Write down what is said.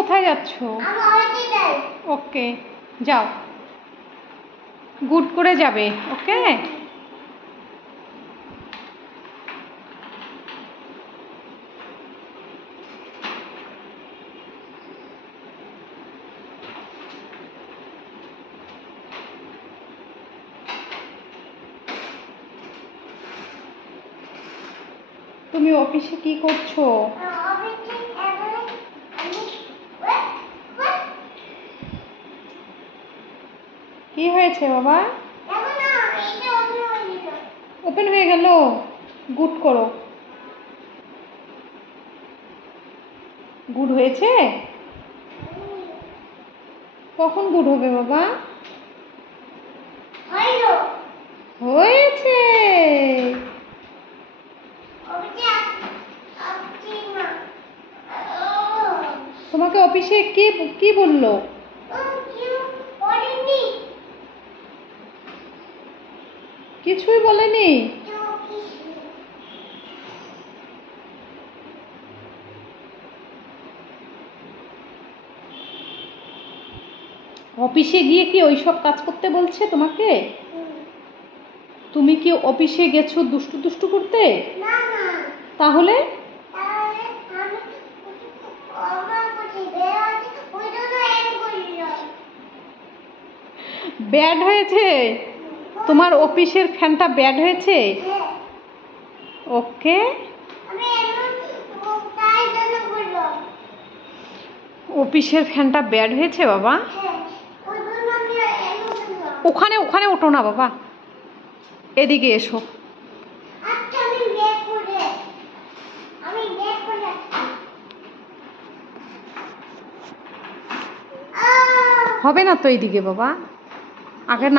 কোথায় যাচ্ছ? ওকে, যাও, গুড করে যাবে। ওকে, তুমি অফিসে কি করছো? কি হয়েছে বাবা? ওপেন হয়ে গেল, গুড করো। গুড হয়েছে? কখন গুড হবে বাবা? হয়েছে। তোমাকে অফিসে কি কি বললো? কিছুই বলেনি? অফিসে গিয়ে কি ওইসব কাজ করতে বলছে তোমাকে? তুমি কি অফিসে গেছো দুষ্টু দুষ্টু করতে? তাহলে ব্যাড হয়েছে? তোমার অফিসের ফ্যানটা ব্যাড হয়েছে? ওকে, অফিসের ফ্যানটা ব্যাড হয়েছে বাবা। ওখানে ওখানে ওঠো না বাবা, এদিকে এসো। হবে না তো এইদিকে বাবা, আগে না।